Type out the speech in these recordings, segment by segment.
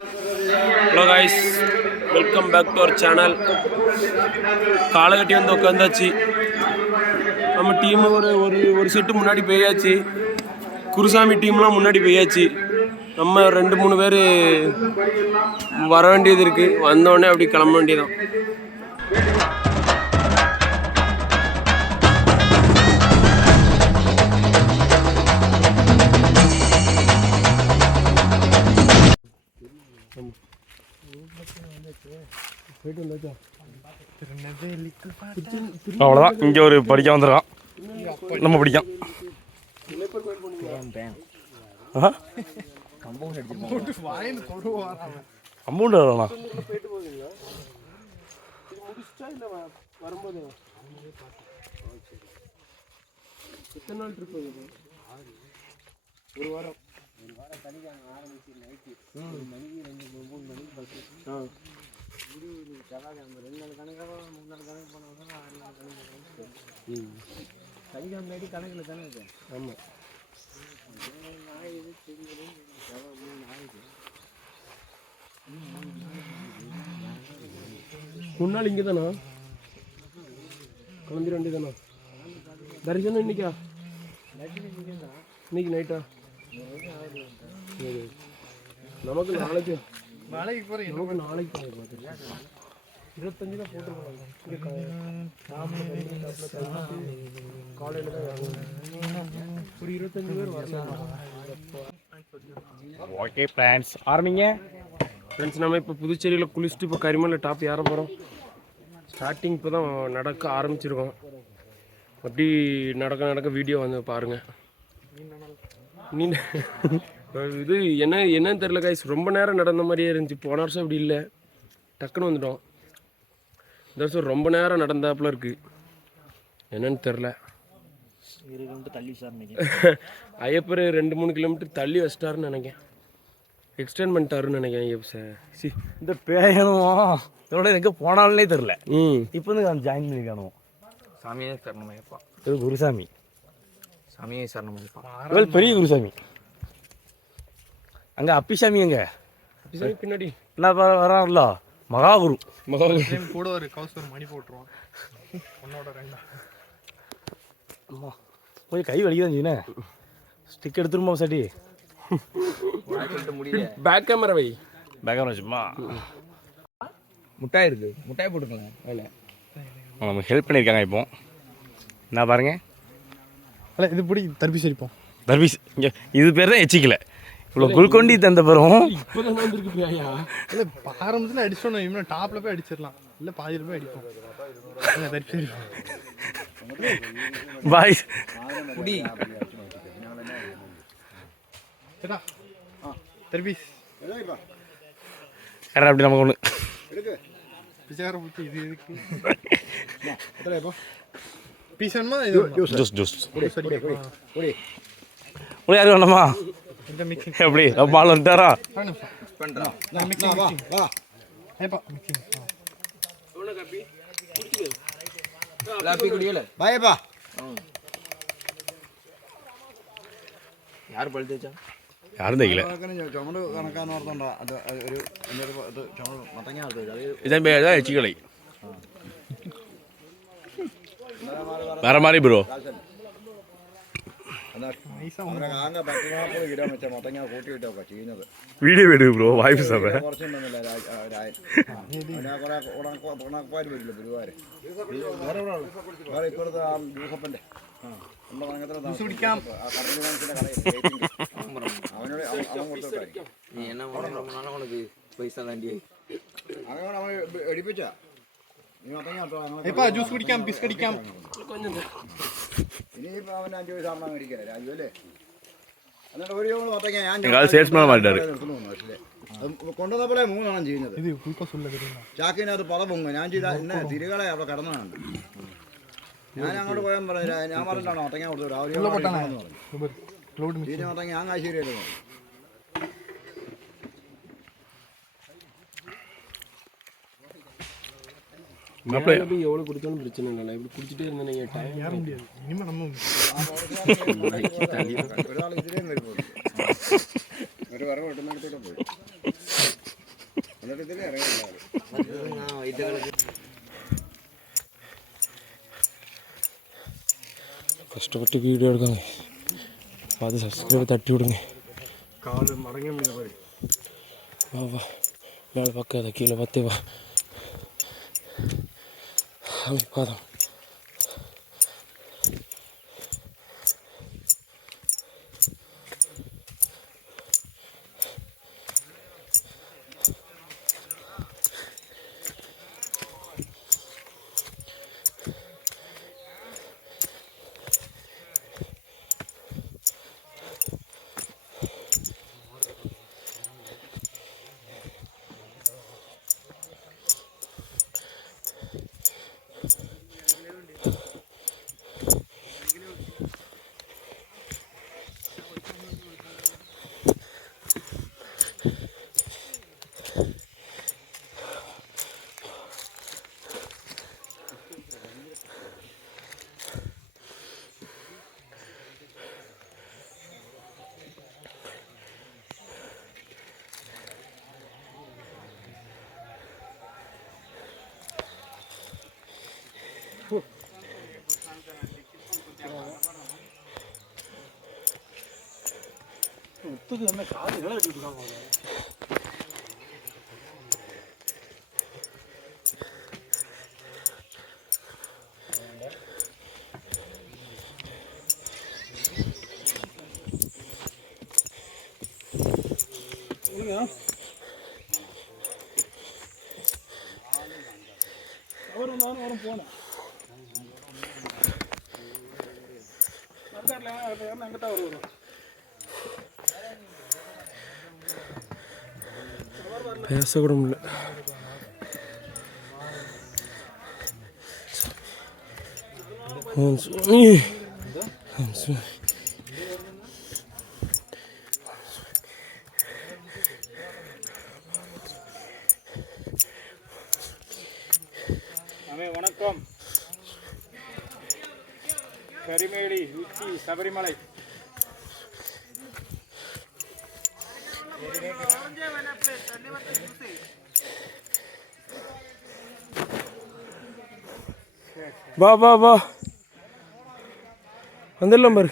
Hello guys, welcome back to our channel. காலகட்டி வந்து உட்காந்தாச்சு. நம்ம டீமு ஒரு செட்டு முன்னாடி போயாச்சு. குருசாமி டீம்லாம் முன்னாடி போயாச்சு. நம்ம 2-3 பேர் வர வேண்டியது இருக்குது. வந்தோடனே அப்படி கிளம்ப வேண்டியதான். அவ்வளோதான். இங்கே ஒரு படிக்க வந்துடுறான். நம்ம படிക്കാം. அமௌண்ட் வரண்ணா. எத்தனை நாள் ட்ரிப் ஆகுது? ஒரு வாரம். சனிக்கிழமை ஆரம்பிச்சு நைட்டு 1 மணிக்கு 2-3 மணிக்கு பஸ். செவ்வாய்க்கிழமை 2 நாள் கணக்காக 3 நாள் கணக்கு போனாலும் 6 நாள் கணக்கு. சனிக்கிழமை நைட்டு கணக்கில் தானே இருக்கு. ஆமாம், ஆயுது செடிகள் செவ்வாய் 3 ஆயுது. 3 நாள் இங்கே தானா? கிளம்பிட வேண்டியதானா? தரிசனம் இன்னைக்கா? இன்னைக்கு நைட்டா? நமக்கு நாளைக்கு நமக்கு நாளைக்கு பார்த்துருக்கேன். 25 தான் போட்டுருக்கோம். காலையில் தான் ஒரு 25 பேர் வரலாம். ஓகே ஃப்ரெண்ட்ஸ், ஆரம்பிங்க. ஃப்ரெண்ட்ஸ், நம்ம இப்போ புதுச்சேரியில் குளிச்சுட்டு இப்போ கரிமலை டாப் ஏற போகிறோம். ஸ்டார்டிங் இப்போ தான் நடக்க ஆரம்பிச்சிருக்கோம். அப்படி நடக்க வீடியோ வந்து பாருங்கள். நீ இது என்னன்னு தெரில காய்ஸ். ரொம்ப நேரம் நடந்த மாதிரியே இருந்துச்சு. போன வருஷம் அப்படி இல்லை, டக்குன்னு வந்துட்டோம். இந்த வருஷம் ரொம்ப நேரம் நடந்தாப்புல இருக்குது. என்னன்னு தெரில. ஐயப்பர் 2-3 கிலோமீட்டர் தள்ளி வச்சிட்டாருன்னு நினைக்கிறேன். எக்ஸ்டெண்ட் பண்ணிட்டாருன்னு நினைக்கிறேன் ஐயப்ப. இந்த பேயணும் இதோட எங்கே போனாலே தெரில. இப்போ வந்து ஜாயின் பண்ணி காணுவோம். சாமியே சரணமையப்பா. இது குருசாமி. சாமியே சரணமையப்பா. இவள் பெரிய குருசாமி. அங்கே அப்பிசாமி. எங்கே அப்பிசாமி பின்னாடி என்ன வரான்ல மகாகுரு. கூட ஒரு கவுசர் மணி போட்டுருவான். ஒன்னோட 2 அம்மா கொஞ்சம் கை வலிக்குதான் சீனே. ஸ்டிக் எடுத்துருமா சட்டி. பேக் கேமரா வை. பேக் கேமரா சும்மா. முட்டாய் இருக்குது, முட்டாய் போட்டுக்கலாம். அதில் நமக்கு ஹெல்ப் பண்ணியிருக்காங்க. இப்போ என்ன பாருங்க. அல்ல இது பிடி தர்பீஸ் அடிப்போம். தர்பீஸ் இங்கே இது பேர் தான் எச்சிக்கல. இவ்வளோ குல்கொண்டி தந்த பிறகும் இப்போ தான் வந்துருக்கு பேயா. இல்லை ஆரம்பத்தில் அடிச்சோம். இன்னும் டாப்பில் போய் அடிச்சிடலாம். இல்லை பாதியில் போய் அடிப்போம். தர்பீஸ் பாய் குடி தர்பீஸ் கரெக்டாக அப்படி நமக்கு ஒன்று பிசார போட்டு இது எதுக்கு பீஸ் ஜூஸ் ஜூஸ் உள்ள யாரும் வேணாமா? எப்படி மால் வந்துட்டாரா? யார் பழுத்தா யாரும் தைக்கல. இதான் பேர் தான் எச்சிக்கலை. வேற மாதிரி ப்ரோ. വീഡിയോ എടു ബ്രോ. വായ്പ സാറേ ജ്യൂസ് കുടിക്കാം, ബിസ്കറ്റ് അടിക്കാം. சேல்ஸ்மேன் மாட்டாரு. കൊണ്ടുവന്നപ്പോഴേ 3 എണ്ണം ചെയ്യുന്നത്. ചാക്കിനകത്ത് പല പൊങ്ങ ഞാൻ ചെയ്ത എന്നെ തിരികളെ അവിടെ കടന്നതാണ്. ഞാൻ അങ്ങോട്ട് പോയാൽ പറഞ്ഞില്ല. ഞാൻ പറഞ്ഞിട്ടാണോ ഒത്തങ്ങ കൊടുത്തു. രാവിലെ ഒത്തങ്ങ ഞാൻ കാശ്ശേരിയായിട്ട് പോകും. எவ்வளோ கொடுத்தாலும் பிரச்சனை இல்லை. இப்படி குடிச்சிட்டே இருந்தேன். ഒരു വരവ് കിട്ടുന്നിടത്തോടെ പോയി. கஷ்டப்பட்டு வீடியோ எடுக்காங்க, பார்த்து சப்ஸ்கிரைப் தட்டி விடுங்க. காலு மடங்க முடியல பாரு. வா வா, மேலே பார்க்காத, கீழே பார்த்தே வா. பாதம் முத்துக்கு என்ன காலு எல்லாம் கட்டிட்டு இருக்காங்க. அவரும் நானும் வரும் போனேன். அங்கிட்ட வருவோம். பேசக்கூட முடியல. வணக்கம். கரிமேடி உச்சி சபரிமலை. வா வா வா, வந்துடலாம் பாரு.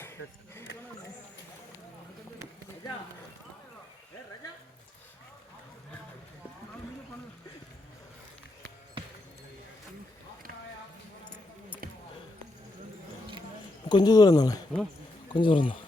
கொஞ்சம் தூரம் தானே, கொஞ்சம் தூரம் தான்.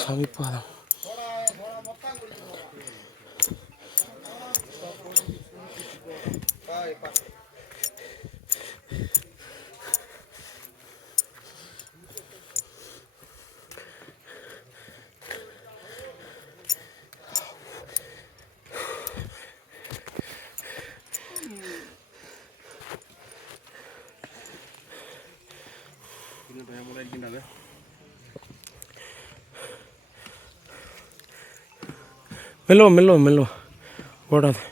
சாமி பாதம். மெல்லுவா மெல்லுவா மெல்லுவா, ஓடாது.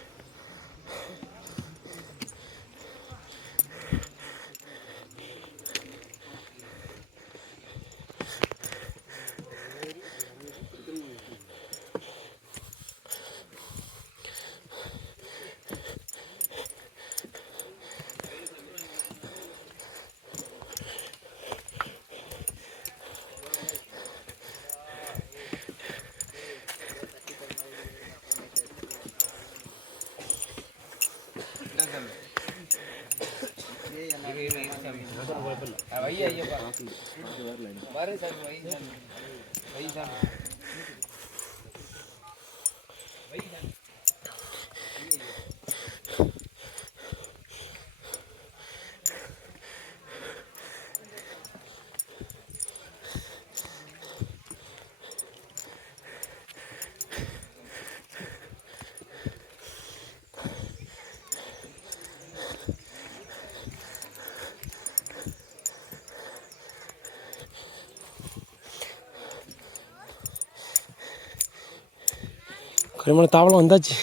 கரிமலை தாவளம் வந்தாச்சு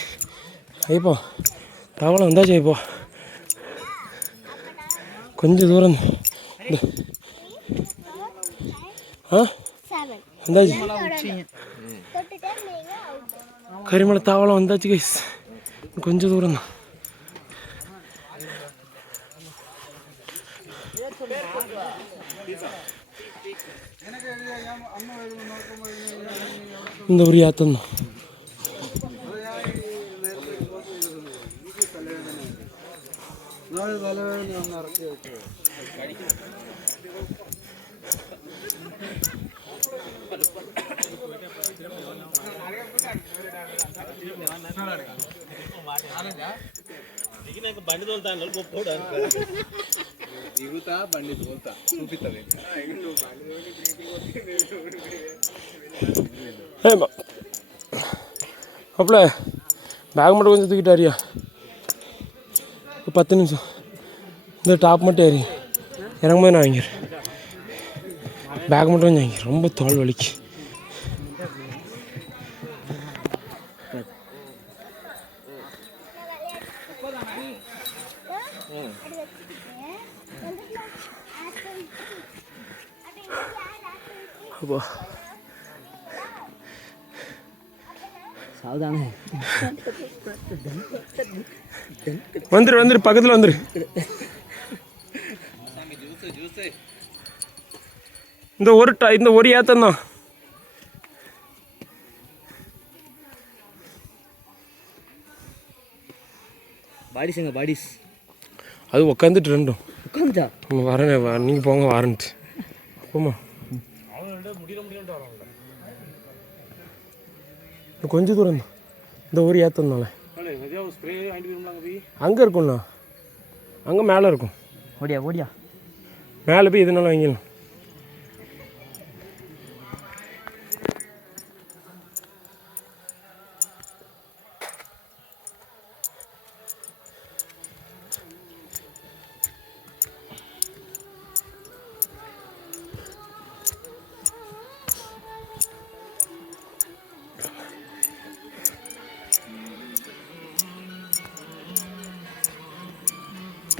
ஐயப்பா, தாவளம் வந்தாச்சு ஐயப்பா. கொஞ்சம் தூரம் ஆ வந்தாச்சு கரிமலை தாவளம் வந்தாச்சு கைஸ் கொஞ்சம் தூரம் தான் இந்த ஒரு யாத்தம் தான் బండి తోలుతాను గొప్పోడు దిగుతా బండి తోలుతా చూపిస్తుంది அப்பல பேக் மட்டும் கொஞ்சம் தூக்கிட்டு அறியா 10 நிமிஷம் இந்த டாப் மட்டும் ஏறி இறங்கும்போது நான் வாங்கிறேன் பேக் மட்டும் கொஞ்சம் வாங்கிறேன் ரொம்ப தோல் வலிக்கு அப்போ வந்துரு பக்கத்தில் வந்துரு இந்த ஒரு ஏத்தம் தான் பாடிஸுங்க பாடிஸ் அது உட்காந்துட்டு ரெண்டும் உட்காந்துட்டா வரேன் நீங்கள் போங்க வாரன்ட்டு அப்போமா கொஞ்சம் தூரம் தான் இந்த ஒரு ஏத்தம்னால அங்கே இருக்கும்ண்ணா அங்கே மேலே இருக்கும் ஓடியா மேலே போய் எதுனாலும் வாங்கிடலாம்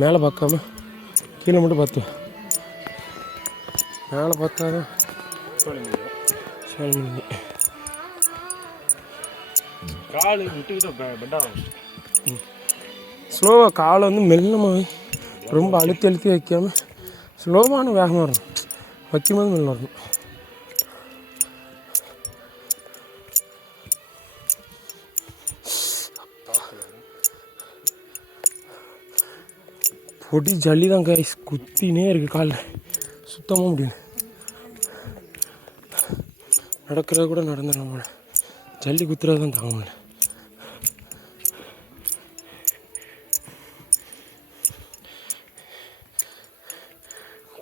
மேலே பார்க்காம கீழே மட்டும் பார்த்தோம் மேலே பார்த்தாதான் ஸ்லோவாக காலை வந்து மெல்லமாக ரொம்ப அழுத்தி வைக்காமல் ஸ்லோவான வேகமாக வரணும் வைக்கும்போது மெல்ல வரணும் பொடி ஜல்லி தான் கைஸ் குத்தினே இருக்குது காலில் சுத்தமாக முடியல நடக்கிறது கூட நடந்துடலாம் போல ஜல்லி குத்துறது தான் தாங்க முடியல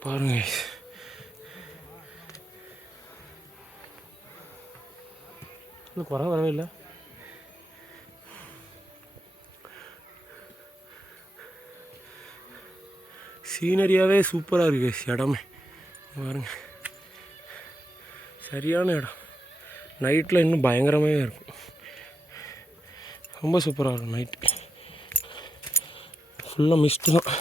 பாருங்க இன்னும் குறை வரவே இல்லை சீனரியாகவே சூப்பராக இருக்குது இடமே பாருங்க சரியான இடம் நைட்டில் இன்னும் பயங்கரமாகவே இருக்கும் ரொம்ப சூப்பராக இருக்கும் நைட்டு ஃபுல்லாக மிஸ்ட்டு தான்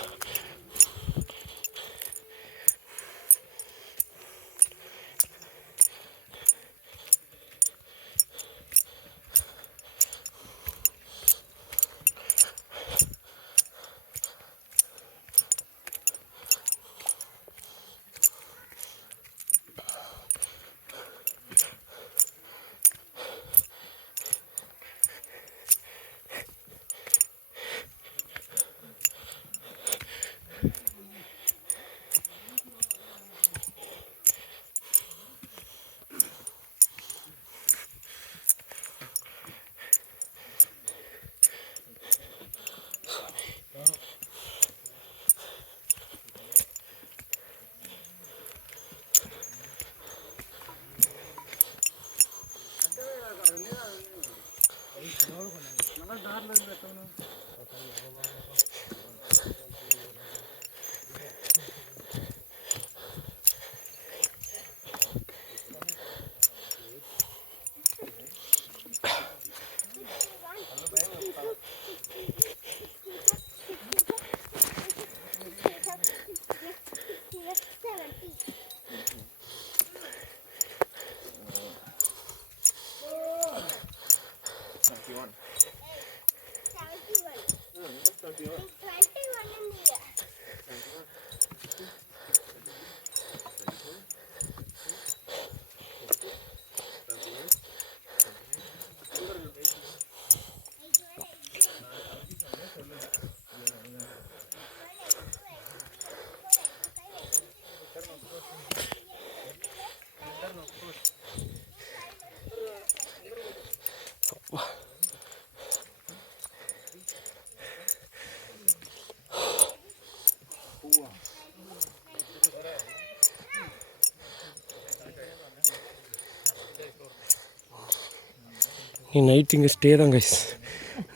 நீ நைட் இங்கே ஸ்டே தான் கைஸ்.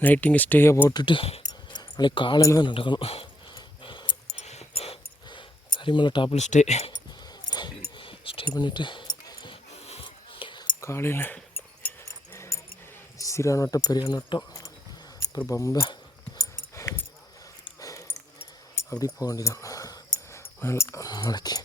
நைட் இங்கே ஸ்டேயை போட்டுட்டு நாளைக்கு காலையில் தான் நடக்கணும். கரிமலை டாப்பில் ஸ்டே பண்ணிவிட்டு காலையில் சிறிய நோட்டம் பெரிய நோட்டம் அப்புறம் பம்பை அப்படி போக வேண்டியதான் மேலே மலைக்கு.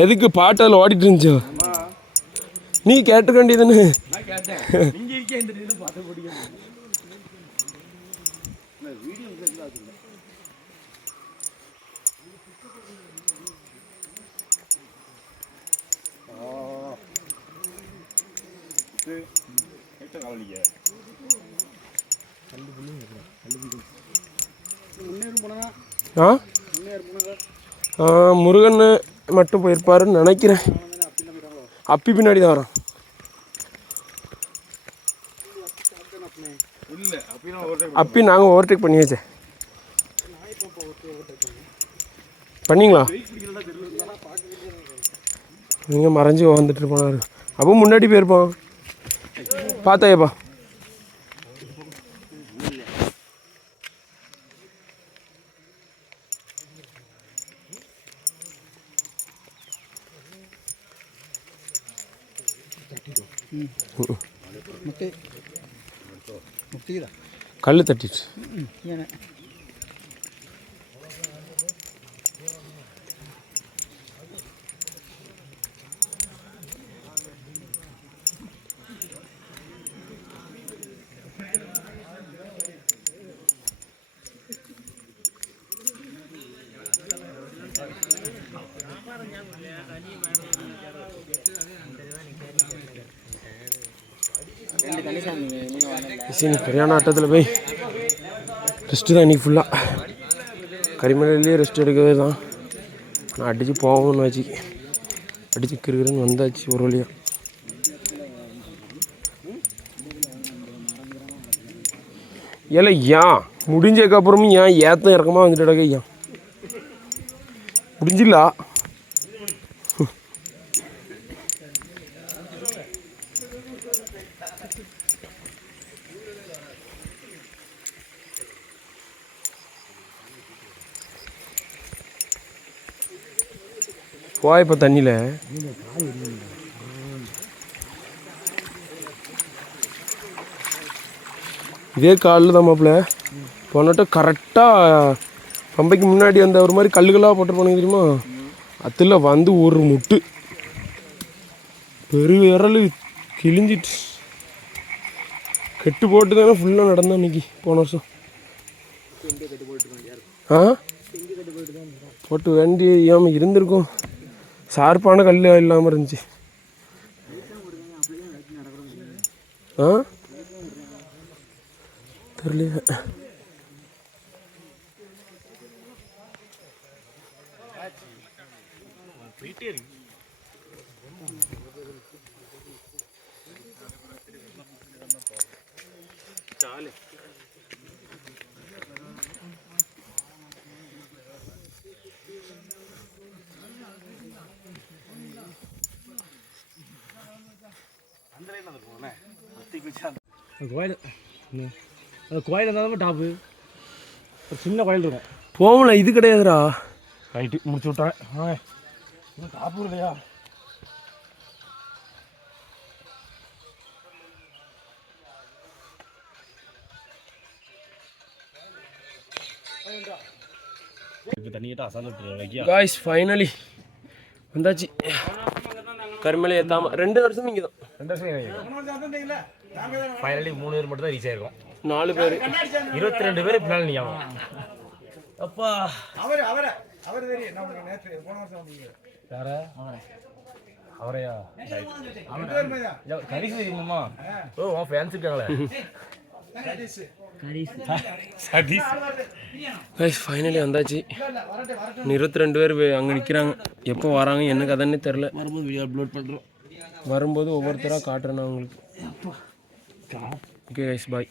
எதுக்கு பாட்டு அதில் ஓடிட்டு இருந்துச்சோ? நீ கேட்டுக்க வேண்டியதுன்னு. முருகன் மட்டும் போயிருப்பாருன்னு நினைக்கிறேன். அப்பி பின்னாடி தான் வரோம். அப்பி நாங்கள் ஓவர்டேக் பண்ணியாச்சே. பண்ணிங்களா? நீங்கள் மறைஞ்சி வந்துட்டு போனார். அப்போ முன்னாடி போயிருப்போம். பார்த்தாயப்பா. கல் தட்டிடுச்சு. சரியான ஆட்டத்தில் போய் ரெஸ்ட்டு தான் இன்றைக்கி ஃபுல்லாக. கரிமலையிலேயே ரெஸ்ட் எடுக்கவே தான். நான் அடித்து போகணும்னு வச்சு அடித்து கிருக்குன்னு வந்தாச்சு ஒரு வழியாக. ஏல ஏன் முடிஞ்சதுக்கப்புறமும் ஏன் ஏத்தம் இறக்கமாக வந்துட்டு ஏன் முடிஞ்சில்லா? போய் இப்போ தண்ணியில் இதே காலில் தான் மாப்பிள்ள போனட்ட கரெக்டாக பம்பைக்கு முன்னாடி அந்த ஒரு மாதிரி கல்லுகளாக போட்டிருப்பானுங்க தெரியுமா? அதில் வந்து ஒரு முட்டு பெரு விரல் கிழிஞ்சிட்டு கெட்டு போட்டு தானே ஃபுல்லாக நடந்தோம் இன்னைக்கு போன வருஷம். போட்டு வேண்டி ஏன் இருந்திருக்கும். ஷார்ப்பான கல் இல்லாமல் இருந்துச்சு. தெரியல. கோயில் அந்த கோயில் இருந்தாலும் டாப்பு ஒரு சின்ன கோயில் இருக்கும். போகல இது கிடையாதுடா. ரைட்டு முடிச்சு விட்டேன். இன்னும் டாப்பு இல்லையா? காய்ஸ் ஃபைனலி வந்தாச்சு. கரிமலை ஏத்தாம 2 வருஷம் இங்கே தான். 2 வருஷம் ஃபைனலி 3 பேர் மட்டும் தான் ரீச் ஆயிருக்கோம். 4 பேர் 22 பேர் பின்னால் நீ ஆகும். அப்பா அவர் தெரியும். நம்ம நேற்று போன வருஷம் வந்தீங்க. யார அவரையா கரிசு தெரியுமாம்மா? ஓ உன் ஃபேன்ஸ் இருக்காங்களே. ஃபைனலி வந்தாச்சு. 22 பேர் அங்கே நிற்கிறாங்க. எப்போ வராங்க என்ன கதைன்னே தெரில. வரும்போது வீடியோ அப்லோட் பண்ணுறோம். வரும்போது ஒவ்வொருத்தராக காட்டுறேன் நான் உங்களுக்கு. Okay guys bye.